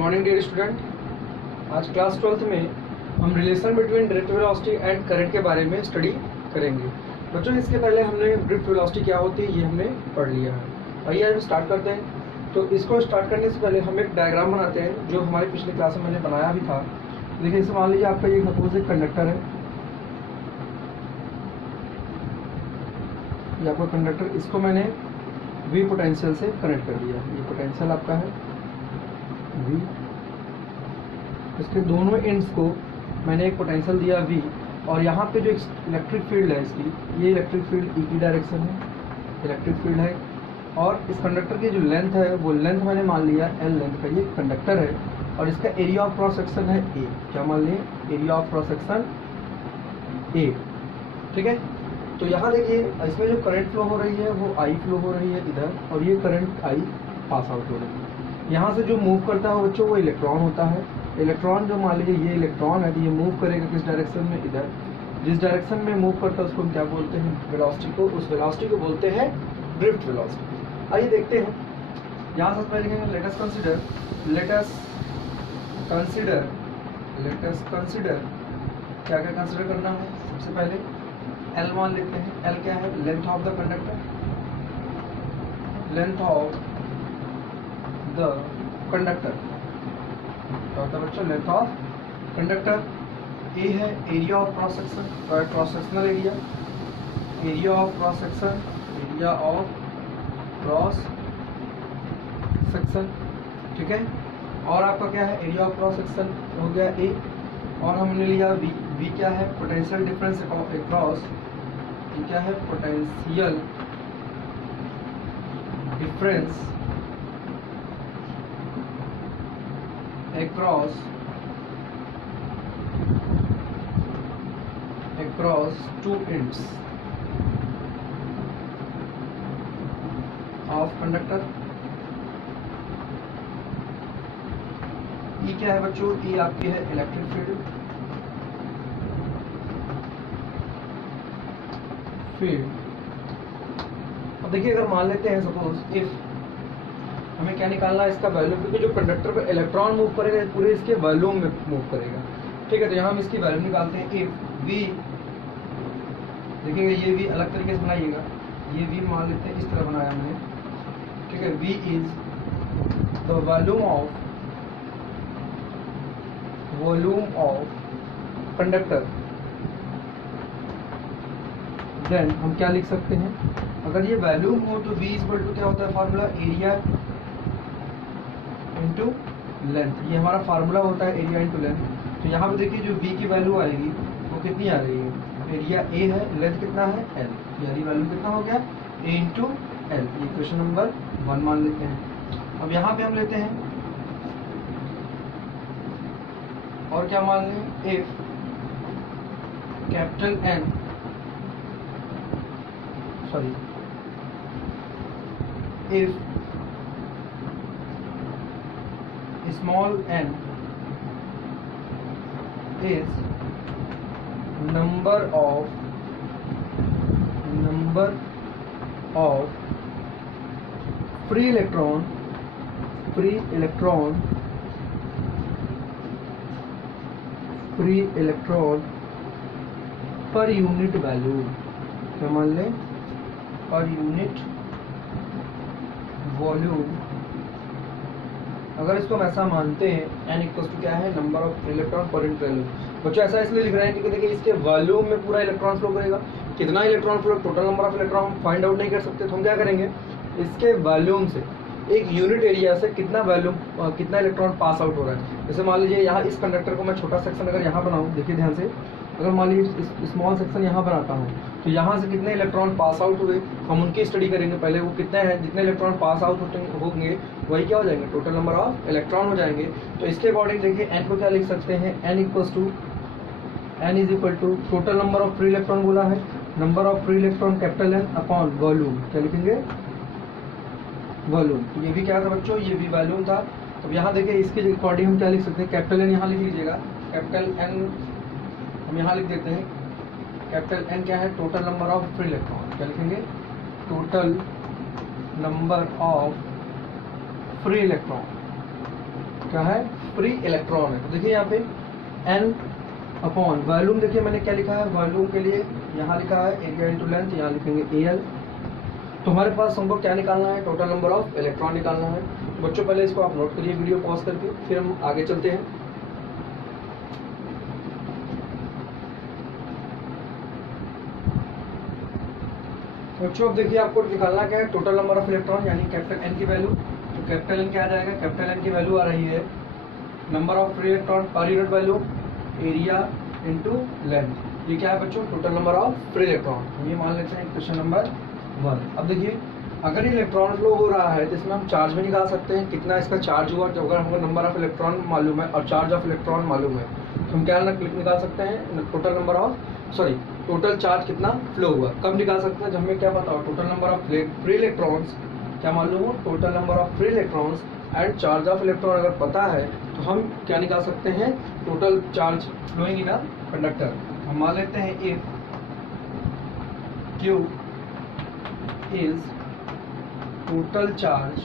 Morning dear student. आज class 12th में हम relation between drift velocity and current के बारे में स्टडी करेंगे। बच्चों, इसके पहले हमने ड्रिफ्ट वेलोसिटी क्या होती है ये हमने पढ़ लिया है। आइए आज स्टार्ट करते हैं। तो इसको स्टार्ट करने से पहले हम एक डायग्राम बनाते हैं जो हमारे पिछले क्लास में मैंने बनाया भी था। देखिए, इसे मान लीजिए आपका ये सपोज एक कंडक्टर है, ये आपका कंडक्टर, इसको मैंने V पोटेंशियल से कनेक्ट कर दिया। ये पोटेंशियल आपका है V, इसके दोनों एंड्स को मैंने एक पोटेंशियल दिया V, और यहाँ पे जो इलेक्ट्रिक फील्ड है इसकी, ये इलेक्ट्रिक फील्ड E की डायरेक्शन है, इलेक्ट्रिक फील्ड है। और इस कंडक्टर की जो लेंथ है वो लेंथ मैंने मान लिया L लेंथ का, ये कंडक्टर है और इसका एरिया ऑफ क्रॉस सेक्शन है A। क्या मान लिए? Area of cross section A। ठीक है। तो यहाँ देखिए, इसमें जो करंट फ्लो हो रही है वो I फ्लो हो रही है इधर, और ये करंट I पास आउट हो रही है। यहाँ से जो मूव करता है बच्चों वो इलेक्ट्रॉन होता है। इलेक्ट्रॉन जो मान लीजिए ये इलेक्ट्रॉन है तो ये मूव करेगा किस डायरेक्शन में? इधर। जिस डायरेक्शन में मूव करता है उसको हम क्या बोलते हैं? वेलोसिटी को। उस वेलोसिटी को बोलते हैं ड्रिफ्ट वेलोसिटी। आइए देखते हैं। यहाँ से पहले लिखेंगे लेट अस कंसीडर क्या क्या कंसीडर करना है। सबसे पहले L मान लेते हैं। L क्या है? Length of the conductor, length of the conductor. क्या होता है बच्चों? Length of conductor. A है area of cross section, cross sectional area, area of cross section, area of cross section. ठीक है। और आपका क्या है? एरिया ऑफ क्रॉस सेक्शन हो गया A, और हमने लिया V। V क्या है? Potential difference across. ये क्या है? Potential difference across two ends of conductor। E क्या है बच्चों? E आपकी है इलेक्ट्रिक फील्ड, अब देखिए, अगर मान लेते हैं सपोज इफ हमें क्या निकालना है? इसका वॉल्यूम, क्योंकि जो कंडक्टर पे इलेक्ट्रॉन मूव करेगा पूरे इसके वॉल्यूम में मूव करेगा। ठीक है। तो यहाँ हम इसकी वैल्यू निकालते हैं। इफ V, देखिएगा ये V अलग तरीके से बनाइएगा, ये V मान लेते हैं इस तरह बनाया हमने। ठीक है। V is the volume of conductor. Then हम क्या लिख सकते हैं? अगर ये वॉल्यूम हो तो V इक्वल टू क्या होता है फार्मूला? Area into length. ये हमारा फार्मूला होता है, एरिया इंटू लेंथ। तो यहाँ पे देखिए जो V की वैल्यू आएगी वो कितनी आ रही है? एरिया A है, लेंथ कितना है? L। यानी वैल्यू कितना हो गया? A into L। ये क्वेश्चन नंबर 1 मान लेते हैं। अब यहाँ पे हम लेते हैं और क्या मान लें? If capital N, sorry, if small n is number of free electron per unit value। क्या मान लें? Per unit volume. अगर इसको हम ऐसा मानते हैं, n इक्वल टू क्या है? Number of free electron per unit volume. बच्चों ऐसा इसलिए लिख रहे हैं क्योंकि देखिए इसके वॉल्यूम में पूरा इलेक्ट्रॉन फ्लो करेगा। कितना electron flow, total number of electron हम फाइंड आउट नहीं कर सकते, तो हम क्या करेंगे? इसके वॉल्यूम से एक यूनिट एरिया से कितना वॉल्यूम, कितना इलेक्ट्रॉन पास आउट हो रहा है। जैसे मान लीजिए यहाँ इस कंडक्टर को मैं छोटा सेक्शन अगर यहाँ बनाऊँ, देखिए ध्यान से, अगर मान लीजिए स्मॉल सेक्शन यहाँ बनाता हूँ तो यहाँ से कितने इलेक्ट्रॉन पास आउट हुए हम उनकी स्टडी करेंगे। पहले वो कितने हैं, जितने इलेक्ट्रॉन पास आउट होंगे वही क्या हो जाएंगे? टोटल नंबर ऑफ इलेक्ट्रॉन हो जाएंगे। तो इसके अकॉर्डिंग देखिए n को क्या लिख सकते हैं? n is equal to total number of free electron बोला है, number of free electron capital N upon volume. क्या लिखेंगे? वॉल्यूम। तो ये भी क्या था बच्चों? ये भी वॉल्यूम था। तो यहाँ देखिए इसके अकॉर्डिंग हम क्या लिख सकते हैं? कैपिटल N यहाँ लिख लीजिएगा, कैपिटल N हम यहाँ लिख देते हैं। कैपिटल N क्या है? Total number of free electron. क्या लिखेंगे? Total number of free electron. क्या है, फ्री इलेक्ट्रॉन है। तो देखिए यहाँ पे n अपॉन वॉल्यूम, देखिए मैंने क्या लिखा है वॉल्यूम के लिए, यहाँ लिखा है एरिया इंटू लेंथ, यहाँ लिखेंगे AL। तो हमारे पास हमको क्या निकालना है, टोटल नंबर ऑफ इलेक्ट्रॉन निकालना है। तो बच्चों पहले इसको आप नोट करिए वीडियो पॉज करके, फिर हम आगे चलते हैं। बच्चों अब देखिए आपको निकालना क्या है, टोटल नंबर ऑफ इलेक्ट्रॉन यानी कैपिटल N की वैल्यू। तो कैपिटल N क्या आ जाएगा, कैपिटल N की वैल्यू आ रही है number of free electron per unit value area into length. ये क्या है बच्चों, total number of free electron. ये मान लेते हैं क्वेश्चन नंबर 1। अब देखिए अगर ये इलेक्ट्रॉन फ्लो हो रहा है तो इसमें हम चार्ज भी निकाल सकते हैं, कितना इसका चार्ज हुआ। तो अगर हमको नंबर ऑफ इलेक्ट्रॉन मालूम है और चार्ज ऑफ इलेक्ट्रॉन मालूम है तो हम क्या निकाल सकते हैं, total number of total charge कितना फ्लो हुआ। कब निकाल सकते हैं, जब हमें क्या पता हो, total number of free electrons क्या मालूम हो, total number of free electrons and charge of electron अगर पता है तो हम क्या निकाल सकते हैं, total charge flowing in a conductor. हम मान लेते हैं if Q is total charge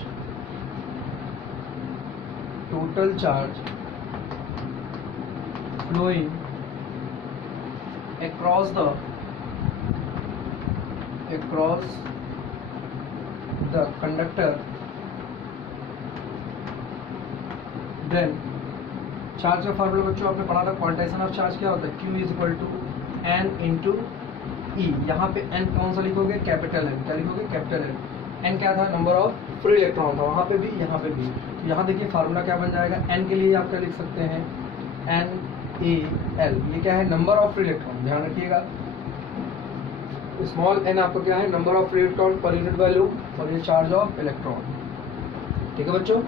flowing across the conductor, then charge का फार्मूला बच्चों आपने पढ़ा था, क्वांटाइजेशन ऑफ चार्ज क्या होता है, Q is equal to N into E। यहाँ पे N कौन सा लिखोगे, कैपिटल N। क्या लिखोगे, कैपिटल N। N क्या था, नंबर ऑफ फ्री इलेक्ट्रॉन था, वहाँ पे भी यहाँ पे भी। तो यहाँ देखिए फार्मूला क्या बन जाएगा, N के लिए आप क्या लिख सकते हैं, NaL। ये क्या है, नंबर ऑफ फ्री इलेक्ट्रॉन, ध्यान रखिएगा। स्मॉल n आपको क्या है, number of free electron per unit value, और ये चार्ज ऑफ इलेक्ट्रॉन। ठीक है बच्चों।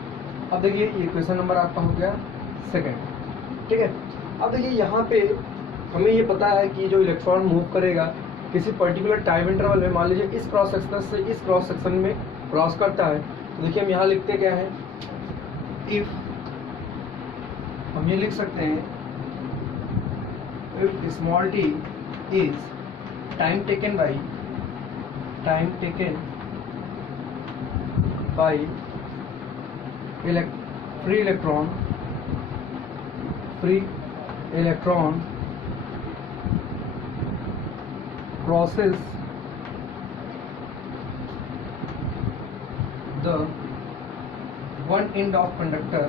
अब देखिए ये क्वेश्चन नंबर आपका हो गया 2। ठीक है। अब देखिए यहाँ पे हमें ये पता है कि जो इलेक्ट्रॉन मूव करेगा किसी पर्टिकुलर टाइम इंटरवल में, मान लीजिए इस क्रॉस सेक्शन से इस क्रॉस सेक्शन में क्रॉस करता है। तो देखिए हम यहाँ लिखते क्या है, इफ हम ये लिख सकते हैं if small t is time taken by free electron crosses the one end of conductor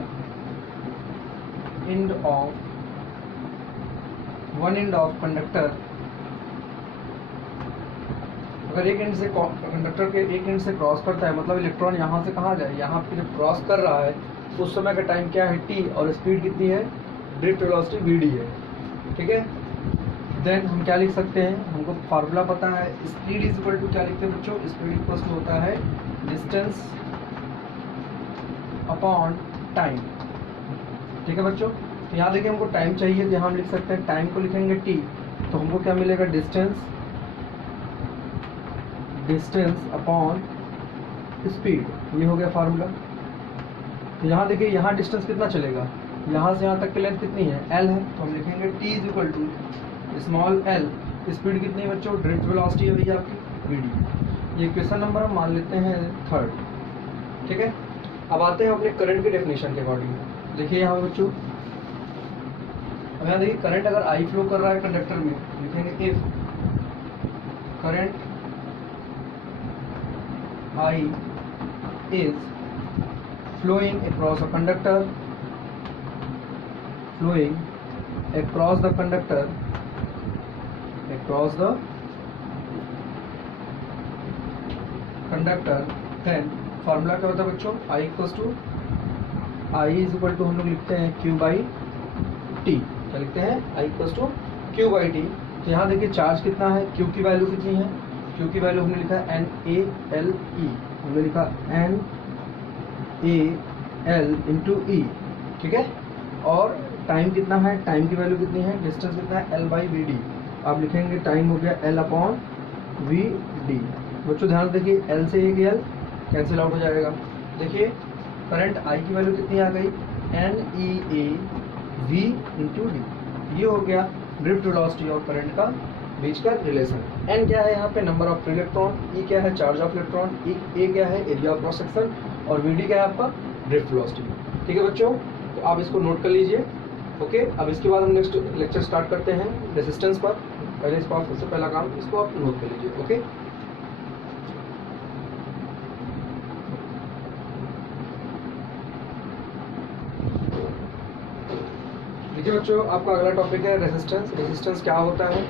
अगर एक एंड से कंडक्टर के एक एंड से क्रॉस करता है, मतलब इलेक्ट्रॉन यहाँ से कहाँ जाए, यहाँ पे जब क्रॉस कर रहा है उस समय का टाइम क्या है, t, और स्पीड कितनी है, ड्रिफ्ट वेलोसिटी vd है। ठीक है। देन हम क्या लिख सकते हैं, हमको फार्मूला पता है, स्पीड इज इक्वल टू क्या लिखते हैं बच्चों, स्पीड इक्वल टू होता है डिस्टेंस अपॉन टाइम। ठीक है बच्चों। तो यहाँ देखिए हमको टाइम चाहिए, तो यहाँ हम लिख सकते हैं टाइम को लिखेंगे t, तो हमको क्या मिलेगा, डिस्टेंस अपॉन स्पीड। ये हो गया फार्मूला। तो यहाँ देखिए यहाँ डिस्टेंस कितना चलेगा, यहाँ से यहाँ तक की लेंथ कितनी है, l है, तो हम लिखेंगे t is equal to small l। Speed कितनी है बच्चों, ड्रिफ्ट वेलोसिटी है भैया आपकी vd। ये क्वेश्चन नंबर हम मान लेते हैं 3। ठीक है। अब आते हैं अपने करंट के डेफिनेशन के अकॉर्डिंग। देखिए यहाँ बच्चों, अब यहाँ देखिए करंट अगर I फ्लो कर रहा है कंडक्टर में, लिखेंगे if current I is flowing across a conductor, then formula क्या होता है बच्चों, I इज इक्वल टू हम लोग लिखते हैं Q बाई टी। क्या लिखते हैं, I equal to Q by T. तो यहाँ देखिए चार्ज कितना है, Q की वैल्यू कितनी है, Q की वैल्यू हमने लिखा है NaLe, हमने लिखा NaL इंटू E। ठीक है। और टाइम कितना है, टाइम की वैल्यू कितनी है, डिस्टेंस कितना है, L बाई VD। आप लिखेंगे टाइम हो गया L अपॉन VD। बच्चों ध्यान देखिए, L से एक L कैंसिल आउट हो जाएगा। देखिए करंट I की वैल्यू कितनी आ गई, NeAV इंटू डी। ये हो गया ड्रिफ्ट वेलोसिटी और करंट का बीच का रिलेशन। N क्या है यहाँ पे, number of free electron, E क्या है, चार्ज ऑफ इलेक्ट्रॉन, A क्या है, एरिया ऑफ क्रॉस सेक्शन, और VD क्या है आपका ड्रिफ्ट वेलोसिटी। ठीक है बच्चों। तो आप इसको नोट कर लीजिए। ओके, अब इसके बाद हम नेक्स्ट लेक्चर स्टार्ट करते हैं रेजिस्टेंस पर। पहले इसको आप सबसे पहला काम इसको आप नोट कर लीजिए। ओके, देखिए बच्चों, आपका अगला टॉपिक है रेजिस्टेंस। रेजिस्टेंस क्या होता है?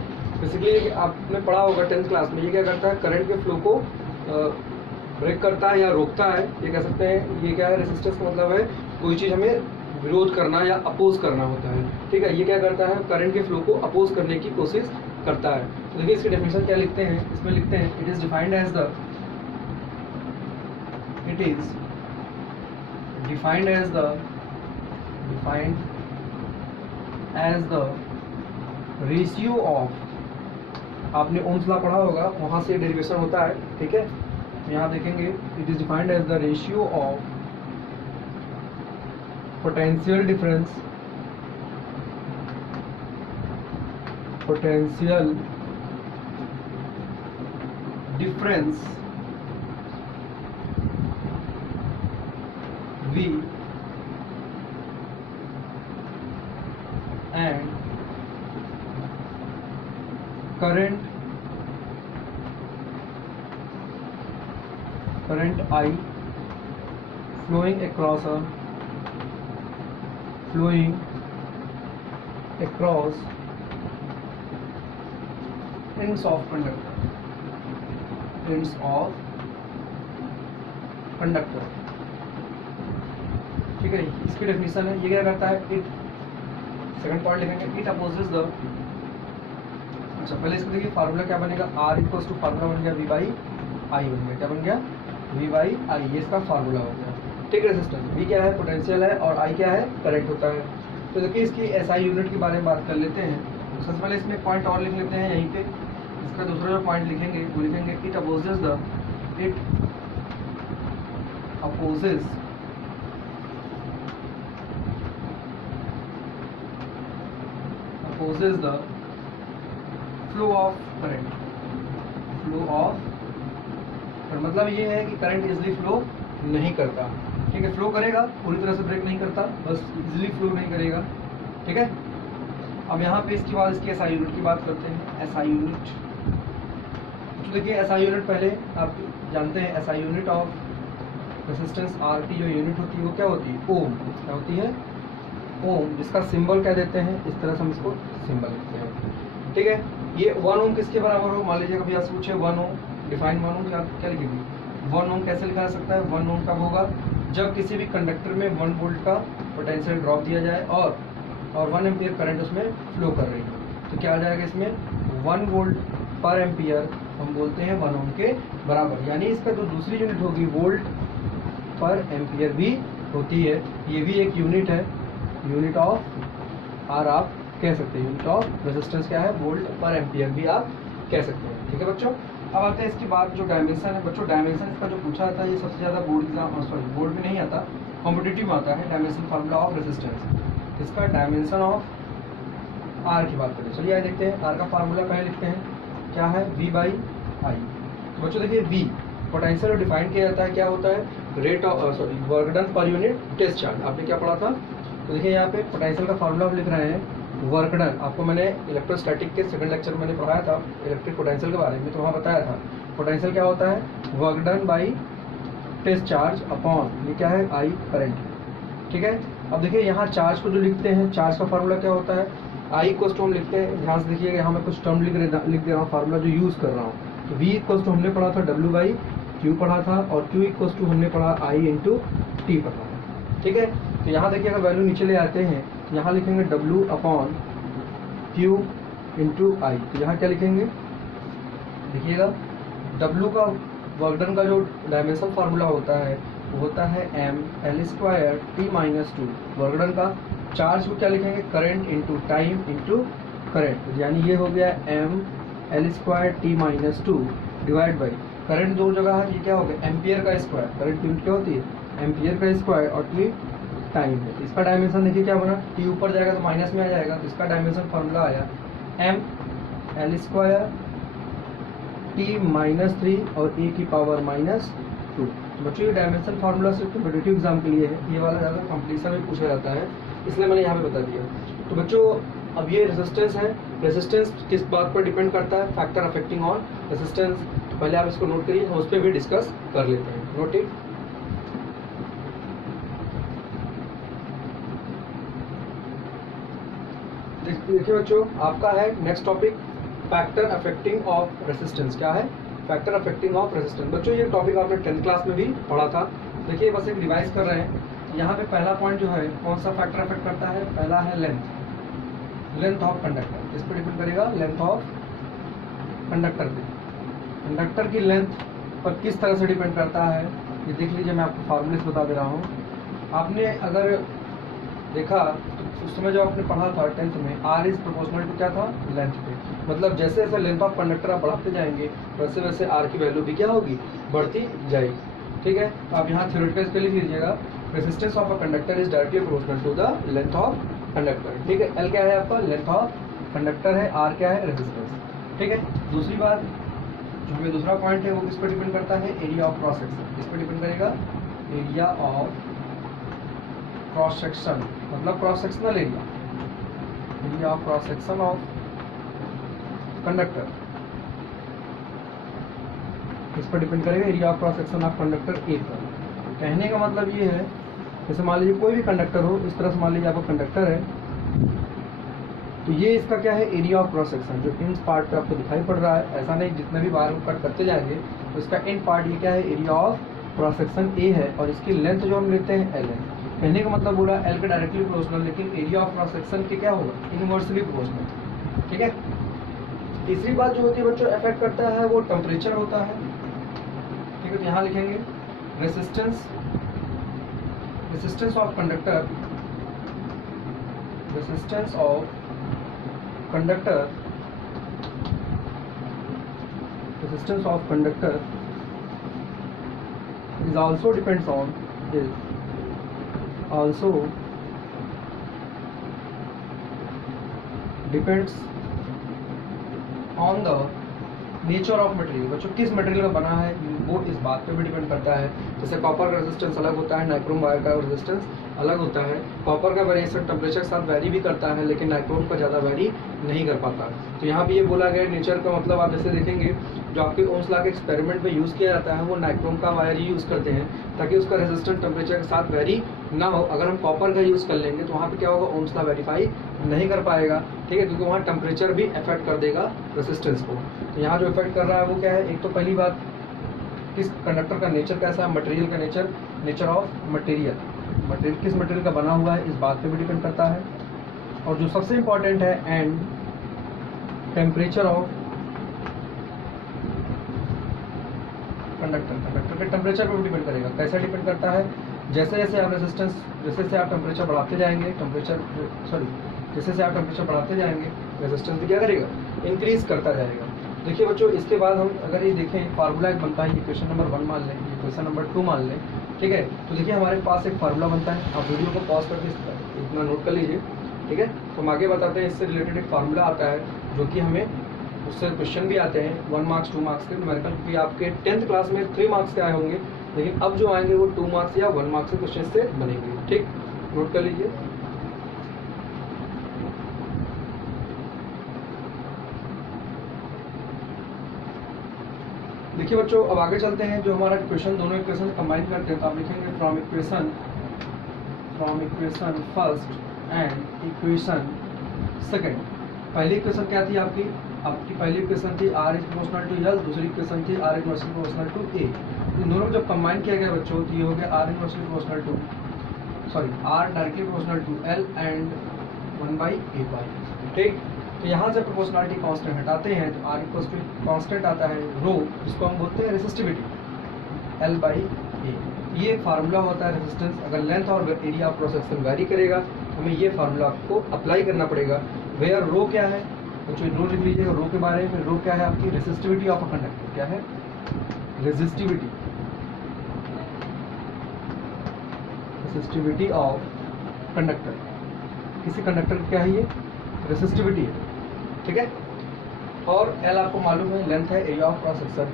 बेसिकली आपने पढ़ा होगा 10th क्लास में, ये क्या करता है, करंट के फ्लो को ब्रेक करता है या रोकता है, ये कह सकते हैं। ये क्या है, रेजिस्टेंस का मतलब है कोई चीज़ हमें विरोध करना या अपोज करना होता है। ठीक है, ये क्या करता है, करंट के फ्लो को अपोज करने की कोशिश करता है। तो देखिए इसकी डेफिनेशन क्या लिखते हैं, इसमें लिखते हैं it is defined as the ratio of, आपने ओम्स लॉ पढ़ा होगा, वहां से डेरिवेशन होता है। ठीक है, यहाँ देखेंगे it is defined as the ratio of potential difference V and current I flowing across ends of conductor। ठीक है, इसकी डेफिनेशन है, ये क्या करता है, इट, सेकंड पॉइंट लिखेंगे, इट अपोजेस द, अच्छा पहले इसको देखिए फार्मूला क्या बनेगा, R इक्वल्स टू फार्मूला बन गया V बाई आई बन गया, क्या बन गया, V बाई आई, ये इसका फार्मूला हो गया। ठीक है, रेजिस्टेंस V क्या है, पोटेंशियल है, और I क्या है, करंट होता है। तो देखिए इसकी SI यूनिट के बारे में बात कर लेते हैं। तो सबसे पहले इसमें पॉइंट और लिख लेते हैं यहीं पे। इसका दूसरा जो पॉइंट लिखेंगे वो लिखेंगे it opposes the flow of current. मतलब ये है कि करंट इजिली फ्लो नहीं करता। ठीक है, फ्लो करेगा, पूरी तरह से ब्रेक नहीं करता, बस इजिली फ्लो नहीं करेगा। ठीक है, अब यहाँ पे इसके बाद इसकी SI यूनिट की बात करते हैं। SI यूनिट, तो देखिए SI यूनिट पहले आप जानते हैं, SI unit of resistance RT जो यूनिट होती है वो क्या होती है, ओम। क्या होती है, ओम, जिसका सिंबल क्या देते हैं, इस तरह से हम इसको सिंबल लिखते हैं। ठीक है, ये 1 ओम किसके बराबर हो, मान लीजिए कभी आपसे पूछे 1 ओम, डिफाइन 1 ओम क्या लिखेंगे, 1 ओम कैसे लिखा जा सकता है, 1 ओम कब होगा, जब किसी भी कंडक्टर में 1 वोल्ट का पोटेंशियल ड्रॉप दिया जाए और 1 एम्पियर करंट उसमें फ्लो कर रही है। तो क्या आ जाएगा इसमें, 1 वोल्ट पर एम्पियर हम बोलते हैं 1 ओम के बराबर। यानी इसका जो दूसरी यूनिट होगी वोल्ट पर एम्पियर भी होती है, ये भी एक यूनिट है, यूनिट ऑफ आर आप कह सकते हैं। यूनिट ऑफ रेजिस्टेंस क्या है, वोल्ट पर एम्पियर भी आप कह सकते हैं। ठीक है बच्चों, अब आते हैं इसके बाद जो डायमेंशन है। बच्चों डायमेंशन इसका जो पूछा जाता है, ये सबसे ज़्यादा बोर्ड में नहीं आता, कॉम्पिटिटिव में आता है। डायमेंशन फार्मूला ऑफ रेजिस्टेंस, इसका डायमेंशन ऑफ आर की बात करें, चलिए आइए देखते हैं। आर का फार्मूला पहले लिखते हैं, क्या है, V बाई आई। तो बच्चों देखिए V पोटेंशियल डिफाइन किया जाता है, क्या होता है, rate of work done per unit test charge. आपने क्या पढ़ा था, तो देखिए यहाँ पे पोटेंशियल का फार्मूला हम लिख रहे हैं, वर्क डन। आपको मैंने इलेक्ट्रोस्टैटिक के सेकंड लेक्चर में मैंने पढ़ाया था इलेक्ट्रिक पोटेंशियल के बारे में, तो वहाँ बताया था पोटेंशियल क्या होता है, work done by test charge upon, ये क्या है, आई करंट। ठीक है, अब देखिए यहाँ चार्ज को जो लिखते हैं, चार्ज का फार्मूला क्या होता है, आई इक्वल्स टू हम लिखते हैं, ध्यान से देखिएगा यहाँ मैं कुछ टर्म लिख दे रहा हूँ, फार्मूला जो यूज़ कर रहा हूँ। तो V इक्वल्स टू हमने पढ़ा था W बाई Q पढ़ा था, और Q इक्वल्स टू हमने पढ़ा I इंटू T पढ़ा था। ठीक है, तो यहाँ देखिए अगर वैल्यू नीचे ले आते हैं, यहाँ लिखेंगे W upon Q into I। तो यहाँ क्या लिखेंगे, देखिएगा W का वर्क डन का जो डायमेंशन फार्मूला होता है वो होता है mL² T-2। वर्क डन का चार्ज को क्या लिखेंगे, current into time into current, यानी ये हो गया mL² T-2 divide by current दो जगह है, ये क्या हो गया, एम्पियर का स्क्वायर। करंट यूनिट क्या होती है, एम्पियर का स्क्वायर, और T टाइम है। इसका डायमेंशन देखिए क्या बना, T ऊपर जाएगा तो माइनस में आ जाएगा, तो इसका डायमेंशन फार्मूला आया mL² T-3 और a की पावर -2। तो बच्चों ये डायमेंशन फार्मूला सिर्फ कॉम्पिटिटिव एग्जाम के लिए है, ये वाला ज़्यादा कंपटीशन में पूछा जाता है, इसलिए मैंने यहाँ पे बता दिया। तो बच्चों अब ये रेजिस्टेंस है, रेजिस्टेंस किस बात पर डिपेंड करता है, फैक्टर अफेक्टिंग ऑन रेजिस्टेंस। तो पहले आप इसको नोट करिए, हम उस पर भी डिस्कस कर लेते हैं। Note it. देखिए बच्चों आपका है next topic factor affecting of resistance. क्या है? Factor affecting of resistance. बच्चों ये टॉपिक आपने 10th क्लास में भी पढ़ा था। देखिए बस एक रिवाइज कर रहे हैं। यहाँ पे पहला पॉइंट जो है कौन सा फैक्टर अफेक्ट करता है? पहला है लेंथ, लेंथ ऑफ कंडक्टर। किस पर डिपेंड करेगा? लेंथ ऑफ कंडक्टर पे। कंडक्टर की लेंथ पर किस तरह से डिपेंड करता है ये देख लीजिए, मैं आपको फार्मूले से बता दे रहा हूँ। आपने अगर देखा उस समय जो आपने पढ़ा था 10th में, आर इज प्रोपोर्शनल टू क्या था? लेंथ पे। मतलब जैसे जैसे लेंथ ऑफ कंडक्टर आप बढ़ाते जाएंगे वैसे वैसे आर की वैल्यू भी क्या होगी? बढ़ती जाएगी। ठीक है, तो आप यहाँ थ्योरेटिकली लिख लीजिएगा resistance of a conductor is directly proportional to the length of conductor. ठीक है, एल क्या है आपका? लेंथ ऑफ कंडक्टर है, आर क्या है? रेजिस्टेंस। ठीक है, दूसरी बात जो हमें दूसरा पॉइंट है वो किस पर डिपेंड करता है? Area of cross section. किस पर डिपेंड करेगा? एरिया ऑफ क्रॉस सेक्शन, मतलब cross sectional area, area of cross section of conductor. किस पर डिपेंड करेगा? Area of cross section of conductor A पर। कहने का मतलब ये है जैसे मान लीजिए कोई भी कंडक्टर हो, इस तरह से मान लीजिए आपका कंडक्टर है, तो ये इसका क्या है? एरिया ऑफ क्रॉस सेक्शन जो इन पार्ट पे आपको दिखाई पड़ रहा है। ऐसा नहीं जितने भी बार कट करते जाएंगे तो इसका इन पार्ट ये क्या है? Area of cross section A है, और इसकी लेंथ जो हम लेते हैं एल है। कहने का मतलब बोला एल के डायरेक्टली प्रोपोर्शनल, लेकिन एरिया ऑफ क्रॉस सेक्शन के क्या होगा? Inversely proportional. ठीक है, तीसरी बात जो होती है बच्चों अफेक्ट करता है वो टेम्परेचर होता है। ठीक है, तो यहाँ लिखेंगे resistance, resistance of conductor, resistance of conductor, resistance of conductor is also depends on also depends on the nature of material. बच्चों किस मटेरियल का बना है वो इस बात पे भी डिपेंड करता है। जैसे कॉपर का रेजिस्टेंस अलग होता है, नाइक्रोम वायर का रेजिस्टेंस अलग होता है। कॉपर का वेरिएशन टेम्परेचर के साथ वेरी भी करता है, लेकिन नाइक्रोम का ज़्यादा वेरी नहीं कर पाता। तो यहाँ भी ये बोला गया नेचर का मतलब आप जैसे देखेंगे जो आपके ओम्स लॉ के एक्सपेरिमेंट में यूज़ किया जाता है वो नाइक्रोम का वायर ही यूज़ करते हैं ताकि उसका रेजिस्टेंस टेम्परेचर के साथ वेरी ना हो। अगर हम कॉपर का यूज़ कर लेंगे तो वहाँ पे क्या होगा? ओम्स लॉ वेरीफाई नहीं कर पाएगा। ठीक है, क्योंकि वहाँ टेम्परेचर भी अफेक्ट कर देगा रेजिस्टेंस को। तो यहाँ जो इफेक्ट कर रहा है वो क्या है? एक तो पहली बात किस कंडक्टर का नेचर कैसा है, मटेरियल का nature, nature of material, material किस मटेरियल का बना हुआ है इस बात पे भी डिपेंड करता है। और जो सबसे इम्पॉर्टेंट है and temperature of conductor, conductor के टेम्परेचर पर भी डिपेंड करेगा। कैसे डिपेंड करता है? जैसे जैसे आप रेजिस्टेंस, जैसे जैसे आप टेम्परेचर बढ़ाते जाएंगे, जैसे जैसे आप टेम्परेचर बढ़ाते जाएंगे रेजिस्टेंस भी क्या करेगा? इंक्रीज करता जाएगा। देखिए बच्चों इसके बाद हम अगर ये देखें फार्मूला एक बनता है, ये क्वेश्चन नंबर 1 मान लें, ये क्वेश्चन नंबर 2 मान लें। ठीक है, तो देखिए हमारे पास एक फार्मूला बनता है, आप वीडियो को पॉज करके इतना नोट कर लीजिए। ठीक है, तो हम आगे बताते हैं। इससे रिलेटेड एक फार्मूला आता है जो कि हमें उससे क्वेश्चन भी आते हैं 1 मार्क्स 2 मार्क्स के न्यूमेरिकल, क्योंकि आपके 10th क्लास में 3 मार्क्स के आए होंगे, लेकिन अब जो आएंगे वो 2 मार्क्स या 1 मार्क्स के क्वेश्चन से बनेंगे। ठीक, नोट कर लीजिए। देखिए बच्चों अब आगे चलते हैं। जो हमारा इक्वेशन, दोनों इक्वेशन कंबाइन करते हैं तो आप लिखेंगे from equation first and equation second. पहली इक्वेशन क्या थी आपकी? आपकी पहली इक्वेशन थी R is proportional to L, दूसरी इक्वेशन थी R inversely proportional to A. इन दोनों को जब कंबाइन किया गया बच्चों तो ये हो गया R inversely proportional to R directly proportional to L and 1/a। ठीक, तो यहाँ से प्रोपोर्शनलिटी कांस्टेंट हटाते हैं तो आर इक्वल्स टू कांस्टेंट आता है रो, जिसको हम बोलते हैं रेसिस्टिविटी, L/A। ये फार्मूला होता है रेजिस्टेंस। अगर लेंथ और area of cross section vary करेगा हमें ये फार्मूला आपको अप्लाई करना पड़ेगा। वेयर रो क्या है बच्चों? रो लिख लीजिएगा रो के बारे में। रो क्या है आपकी? Resistivity of a conductor. क्या है? Resistivity, resistivity of conductor. किसी कंडक्टर की क्या है? ये रेसिस्टिविटी है। ठीक है, और एल आपको मालूम है लेंथ है, एरिया ऑफ क्रॉस सेक्शन,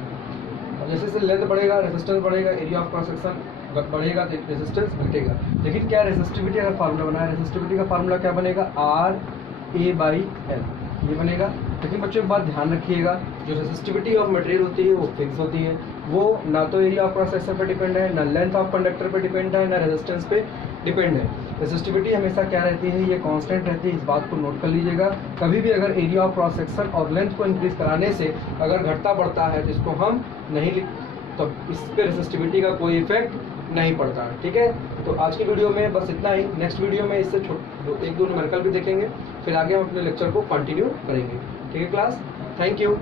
अब जैसे जैसे लेंथ बढ़ेगा रेजिस्टेंस बढ़ेगा, एरिया ऑफ क्रॉस सेक्शन बढ़ेगा तो रेजिस्टेंस घटेगा। लेकिन क्या रेजिस्टिविटी अगर फार्मूला बनाए, रेजिस्टिविटी का फार्मूला क्या बनेगा, RA/L ये बनेगा। लेकिन बच्चों एक बात ध्यान रखिएगा, जो रेजिस्टिविटी ऑफ मटेरियल होती है वो फिक्स होती है, वो ना तो एरिया ऑफ क्रॉस सेक्शन पर डिपेंड है, ना लेंथ ऑफ कंडक्टर पर डिपेंड है, ना रेजिस्टेंस पे डिपेंड है। रेजिस्टिविटी हमेशा क्या रहती है, ये कांस्टेंट रहती है, इस बात को नोट कर लीजिएगा। कभी भी अगर एरिया ऑफ क्रॉस सेक्शन और लेंथ को इंक्रीज कराने से अगर घटता बढ़ता है तो इसको हम नहीं लिख, तो इस पर रेजिस्टिविटी का कोई इफेक्ट नहीं पड़ता है। ठीक है, तो आज की वीडियो में बस इतना ही। नेक्स्ट वीडियो में इससे एक दो न्यूमेरिकल भी देखेंगे, फिर आगे हम अपने लेक्चर को कंटिन्यू करेंगे। ठीक है क्लास, थैंक यू।